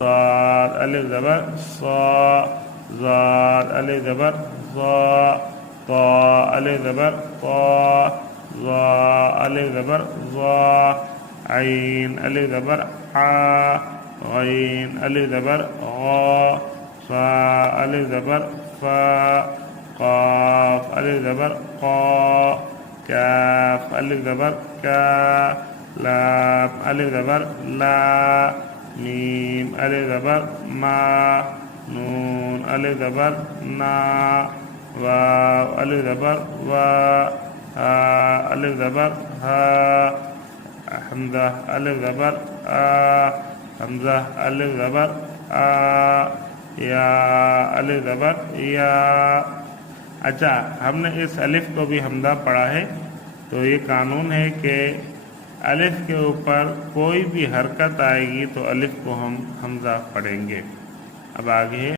ज़ाद अलिफ ज़बर सा, ज़ाद अलिफ ज़बर ज़ा, ता अलिफ ज़बर ता, ज़ा अलिफ ज़बर ज़ा, ऐन अलिफ ज़बर आ, गैन अलिफ ज़बर गा, फा अलिफ ज़बर फा, काफ अलिफ ज़बर का, काफ अलिफ ज़बर का, लाम अलिफ ज़बर ला, मीम अलिफ ज़बर मा, नून अलिफ ज़बर ना, वाव अलिफ ज़बर वा, हा अलिफ ज़बर हा, हमज़ा अलिफ ज़बर आ, हमज़ा अलिफ ज़बर आ, या अलिफ ज़बर या। अच्छा, हमने इस अलिफ को भी हमज़ा पढ़ा है, तो ये कानून है कि अलिफ के ऊपर कोई भी हरकत आएगी तो अलिफ को हम हमज़ा पढ़ेंगे। अब आगे